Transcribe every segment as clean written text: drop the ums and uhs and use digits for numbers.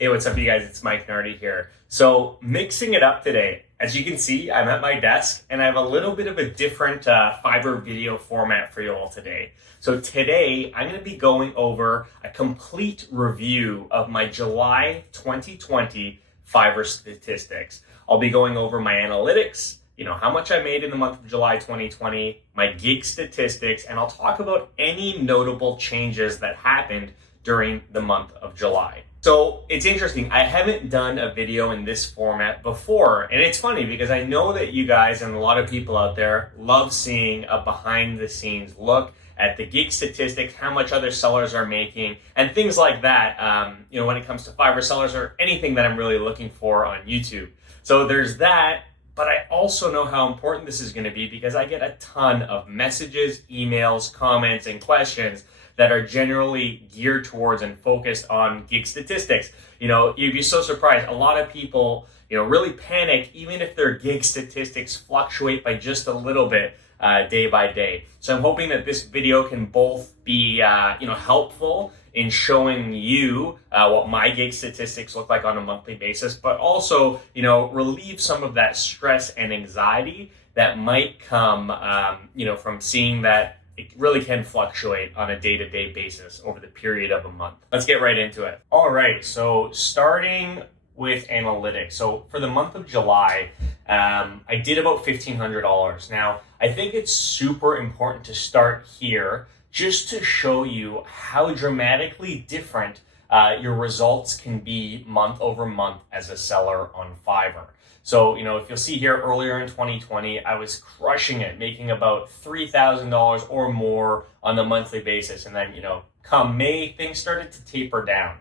Hey, what's up, you guys? It's Mike Nardi here. So, mixing it up today. As you can see, I'm at my desk and I have a little bit of a different Fiverr video format for you all today. So today, I'm going to be going over a complete review of my July 2020 Fiverr statistics. I'll be going over my analytics, how much I made in the month of July 2020, my gig statistics, and I'll talk about any notable changes that happened during the month of July. So it's interesting, I haven't done a video in this format before, and it's funny because I know that you guys and a lot of people out there love seeing a behind the scenes look at the gig statistics, how much other sellers are making, and things like that, when it comes to Fiverr sellers or anything that I'm really looking for on YouTube. So there's that, but I also know how important this is gonna be because I get a ton of messages, emails, comments, and questions that are generally geared towards and focused on gig statistics. You'd be so surprised. A lot of people, really panic even if their gig statistics fluctuate by just a little bit day by day. So I'm hoping that this video can both be, helpful in showing you what my gig statistics look like on a monthly basis, but also, relieve some of that stress and anxiety that might come, from seeing that it really can fluctuate on a day-to-day basis over the period of a month. Let's get right into it. All right, so starting with analytics. So for the month of July, I did about $1,500. Now, I think it's super important to start here just to show you how dramatically different your results can be month over month as a seller on Fiverr. So, if you'll see here earlier in 2020, I was crushing it, making about $3,000 or more on the monthly basis. And then, come May, things started to taper down.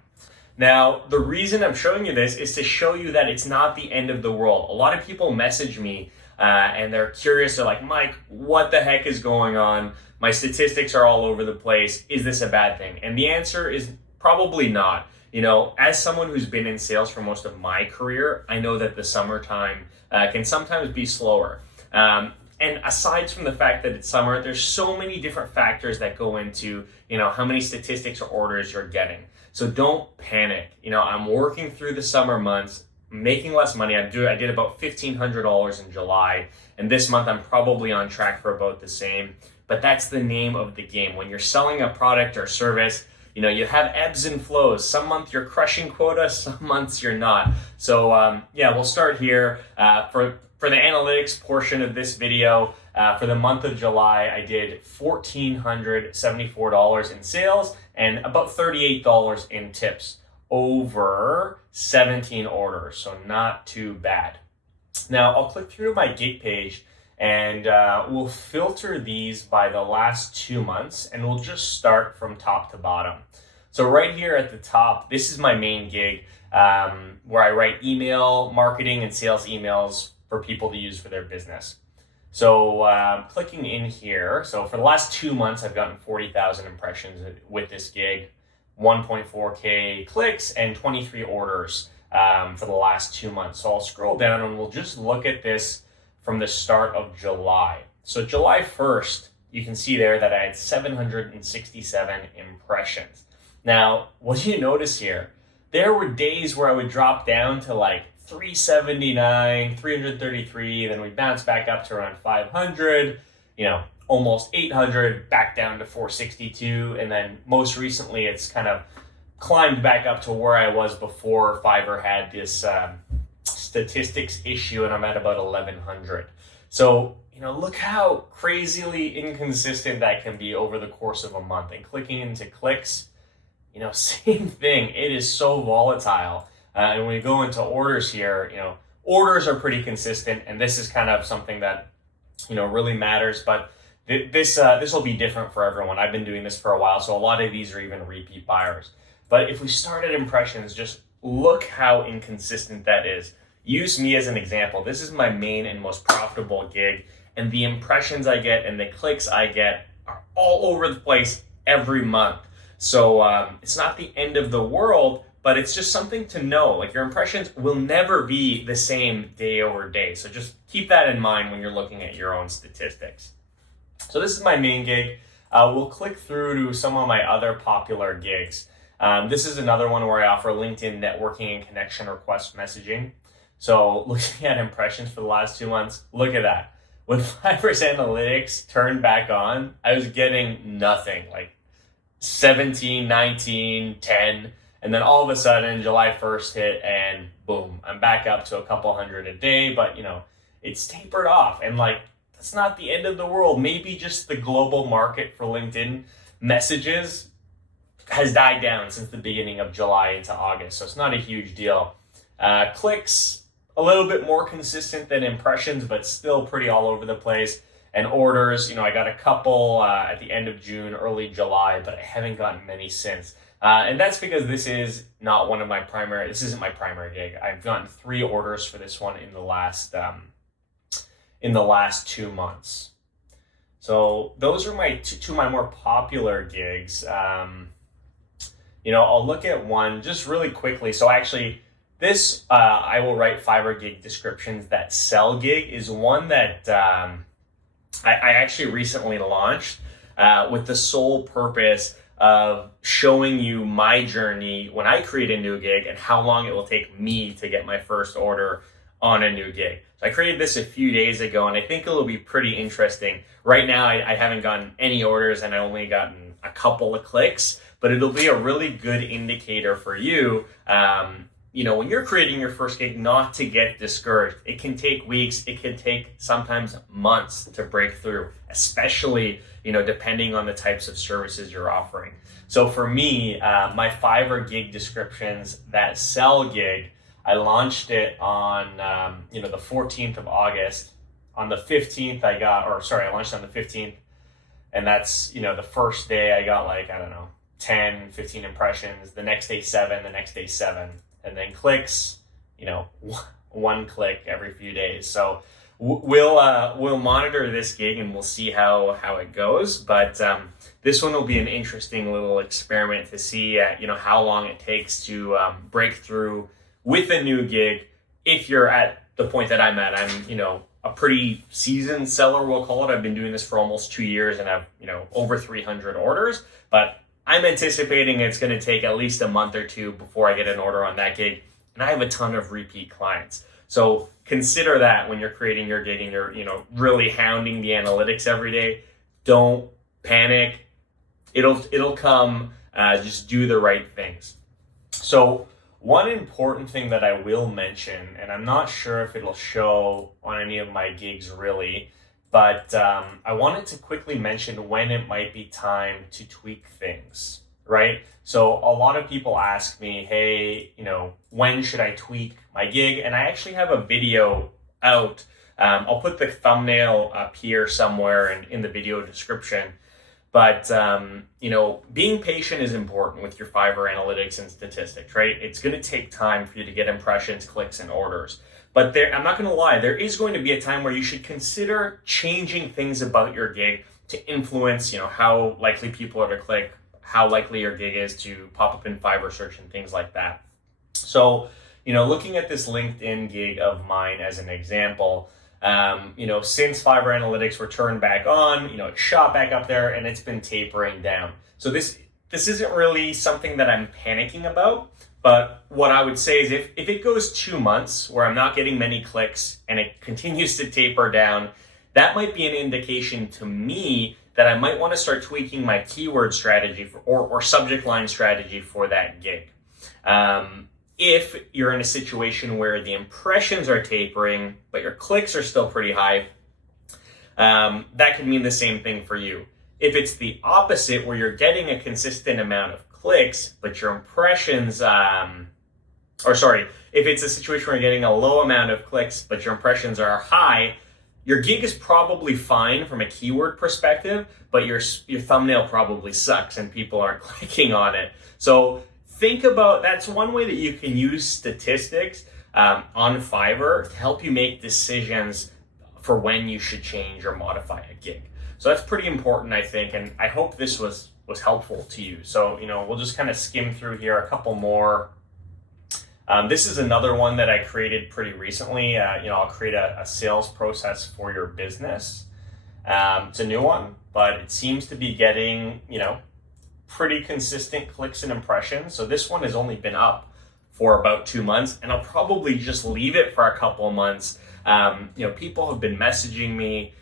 Now, the reason I'm showing you this is to show you that it's not the end of the world. A lot of people message me and they're curious. They're like, Mike, what the heck is going on? My statistics are all over the place. Is this a bad thing? And the answer is probably not. As someone who's been in sales for most of my career, I know that the summertime can sometimes be slower. And aside from the fact that it's summer, there's so many different factors that go into, how many statistics or orders you're getting. So don't panic. I'm working through the summer months, making less money. I did about $1,500 in July, and this month I'm probably on track for about the same. But that's the name of the game. When you're selling a product or service, you have ebbs and flows. Some months you're crushing quota, some months you're not. So we'll start here. For the analytics portion of this video, for the month of July, I did $1,474 in sales and about $38 in tips over 17 orders. So not too bad. Now I'll click through to my gig page and we'll filter these by the last 2 months and we'll just start from top to bottom. So right here at the top, this is my main gig where I write email marketing and sales emails for people to use for their business. So clicking in here, so for the last 2 months, I've gotten 40,000 impressions with this gig, 1.4K clicks and 23 orders for the last 2 months. So I'll scroll down and we'll just look at this from the start of July. So July 1st, you can see there that I had 767 impressions. Now, what do you notice here? There were days where I would drop down to like 379, 333, then we bounce back up to around 500, almost 800, back down to 462, and then most recently it's kind of climbed back up to where I was before Fiverr had this statistics issue, and I'm at about 1100. So, look how crazily inconsistent that can be over the course of a month. And clicking into clicks, same thing. It is so volatile. And when we go into orders here, orders are pretty consistent, and this is kind of something that, really matters. But this will be different for everyone. I've been doing this for a while, so a lot of these are even repeat buyers. But if we start at impressions, just look how inconsistent that is. Use me as an example. This is my main and most profitable gig, and the impressions I get and the clicks I get are all over the place every month. So it's not the end of the world, but it's just something to know. Like, your impressions will never be the same day over day. So just keep that in mind when you're looking at your own statistics. So this is my main gig. We'll click through to some of my other popular gigs. This is another one where I offer LinkedIn networking and connection request messaging. So looking at impressions for the last 2 months, look at that. When Fiverr's analytics turned back on, I was getting nothing, like 17, 19, 10. And then all of a sudden, July 1st hit and boom, I'm back up to a couple hundred a day. But, it's tapered off. And like, that's not the end of the world. Maybe just the global market for LinkedIn messages has died down since the beginning of July into August. So it's not a huge deal. Clicks, a little bit more consistent than impressions, but still pretty all over the place. And orders, I got a couple at the end of June, early July, but I haven't gotten many since. And that's because this isn't my primary gig. I've gotten 3 orders for this one in the last 2 months. So those are my two of my more popular gigs. I'll look at one just really quickly. So actually, this I will write Fiverr gig descriptions that sell gig is one that I actually recently launched with the sole purpose of showing you my journey when I create a new gig and how long it will take me to get my first order on a new gig. So I created this a few days ago, and I think it'll be pretty interesting. Right now, I haven't gotten any orders, and I only gotten a couple of clicks, but it'll be a really good indicator for you, when you're creating your first gig, not to get discouraged. It can take weeks, it can take sometimes months to break through, especially, depending on the types of services you're offering. So for me, my Fiverr gig descriptions that sell gig, I launched it on, the 14th of August. On the 15th, I launched on the 15th. And that's, the first day I got 10, 15 impressions. The next day, 7, the next day, 7. And then clicks, 1 click every few days. So we'll monitor this gig and we'll see how it goes. But this one will be an interesting little experiment to see, how long it takes to break through with a new gig. If you're at the point that I'm at, I'm, a pretty seasoned seller, we'll call it. I've been doing this for almost 2 years and I've, over 300 orders, but I'm anticipating it's going to take at least a month or 2 before I get an order on that gig. And I have a ton of repeat clients. So consider that when you're creating your gig and you're, really hounding the analytics every day. Don't panic. It'll come. Just do the right things. So one important thing that I will mention, and I'm not sure if it'll show on any of my gigs really, but I wanted to quickly mention when it might be time to tweak things, right? So a lot of people ask me, hey, when should I tweak my gig? And I actually have a video out. I'll put the thumbnail up here somewhere in the video description. But, being patient is important with your Fiverr analytics and statistics, right? It's going to take time for you to get impressions, clicks, and orders. But I'm not going to lie, there is going to be a time where you should consider changing things about your gig to influence, how likely people are to click, how likely your gig is to pop up in Fiverr search and things like that. So, looking at this LinkedIn gig of mine as an example, since Fiverr analytics were turned back on, it shot back up there and it's been tapering down. So this isn't really something that I'm panicking about, but what I would say is if it goes 2 months where I'm not getting many clicks and it continues to taper down, that might be an indication to me that I might want to start tweaking my keyword strategy or subject line strategy for that gig. If you're in a situation where the impressions are tapering, but your clicks are still pretty high, that could mean the same thing for you. If it's the opposite, where you're getting a consistent amount of clicks, but your impressions, if it's a situation where you're getting a low amount of clicks, but your impressions are high, your gig is probably fine from a keyword perspective, but your thumbnail probably sucks and people aren't clicking on it. So think about, that's one way that you can use statistics on Fiverr to help you make decisions for when you should change or modify a gig. So that's pretty important, I think, and I hope this was helpful to you. So, we'll just kind of skim through here a couple more. This is another one that I created pretty recently. I'll create a sales process for your business. It's a new one, but it seems to be getting, pretty consistent clicks and impressions. So this one has only been up for about 2 months, and I'll probably just leave it for a couple of months. People have been messaging me.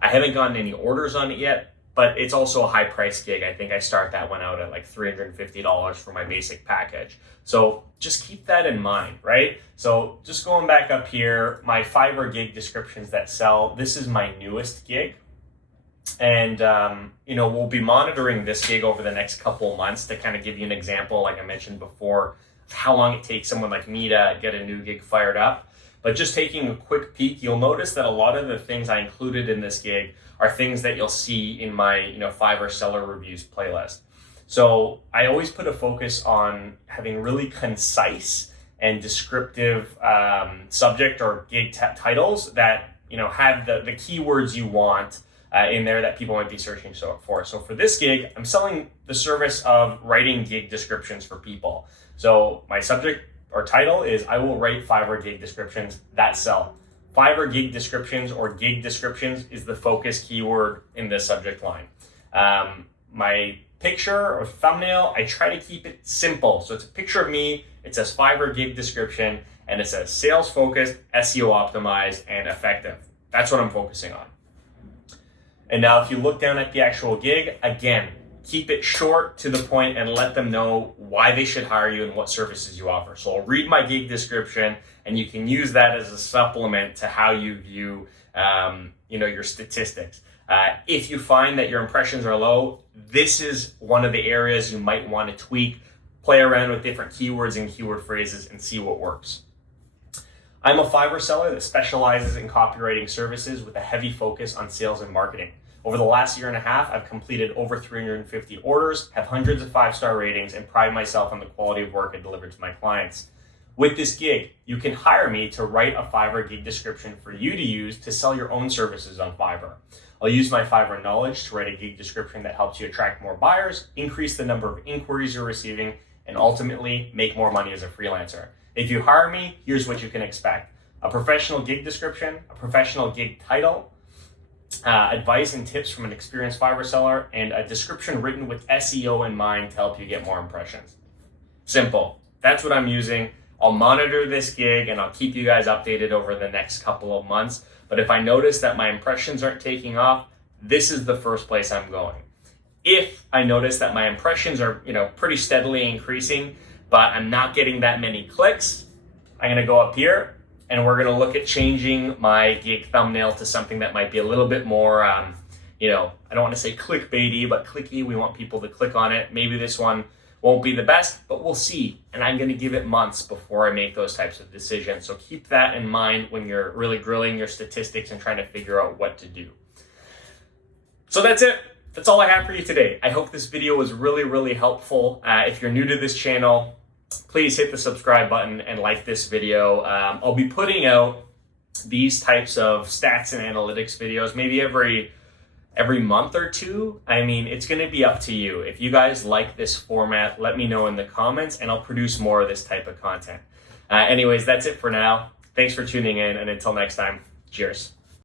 I haven't gotten any orders on it yet, but it's also a high price gig. I think I start that one out at like $350 for my basic package. So just keep that in mind, right? So just going back up here, my Fiverr gig descriptions that sell, this is my newest gig. And, we'll be monitoring this gig over the next couple of months to kind of give you an example, like I mentioned before, of how long it takes someone like me to get a new gig fired up. But just taking a quick peek, you'll notice that a lot of the things I included in this gig are things that you'll see in my, Fiverr seller reviews playlist. So I always put a focus on having really concise and descriptive subject or gig titles that, have the keywords you want in there that people might be searching for. So for this gig, I'm selling the service of writing gig descriptions for people. So my subject or title is I will write Fiverr gig descriptions that sell. Fiverr gig descriptions or gig descriptions is the focus keyword in this subject line. My picture or thumbnail, I try to keep it simple. So it's a picture of me, it says Fiverr gig description, and it says sales focused, SEO optimized, and effective. That's what I'm focusing on. And now if you look down at the actual gig, again, keep it short to the point and let them know why they should hire you and what services you offer. So I'll read my gig description, and you can use that as a supplement to how you view, your statistics. If you find that your impressions are low, this is one of the areas you might want to tweak, play around with different keywords and keyword phrases and see what works. I'm a Fiverr seller that specializes in copywriting services with a heavy focus on sales and marketing. Over the last year and a half, I've completed over 350 orders, have hundreds of 5-star ratings, and pride myself on the quality of work I deliver to my clients. With this gig, you can hire me to write a Fiverr gig description for you to use to sell your own services on Fiverr. I'll use my Fiverr knowledge to write a gig description that helps you attract more buyers, increase the number of inquiries you're receiving, and ultimately make more money as a freelancer. If you hire me, here's what you can expect: a professional gig description, a professional gig title, advice and tips from an experienced Fiverr seller, and a description written with SEO in mind to help you get more impressions. Simple. That's what I'm using. I'll monitor this gig and I'll keep you guys updated over the next couple of months. But if I notice that my impressions aren't taking off, this is the first place I'm going. If I notice that my impressions are, pretty steadily increasing, but I'm not getting that many clicks, I'm going to go up here and we're going to look at changing my gig thumbnail to something that might be a little bit more, I don't want to say clickbaity, but clicky. We want people to click on it. Maybe this one won't be the best, but we'll see. And I'm going to give it months before I make those types of decisions. So keep that in mind when you're really grilling your statistics and trying to figure out what to do. So that's it. That's all I have for you today. I hope this video was really, really helpful. If you're new to this channel, please hit the subscribe button and like this video. I'll be putting out these types of stats and analytics videos maybe every month or two. I mean, it's going to be up to you. If you guys like this format, let me know in the comments and I'll produce more of this type of content. Anyways, that's it for now. Thanks for tuning in, and until next time, cheers.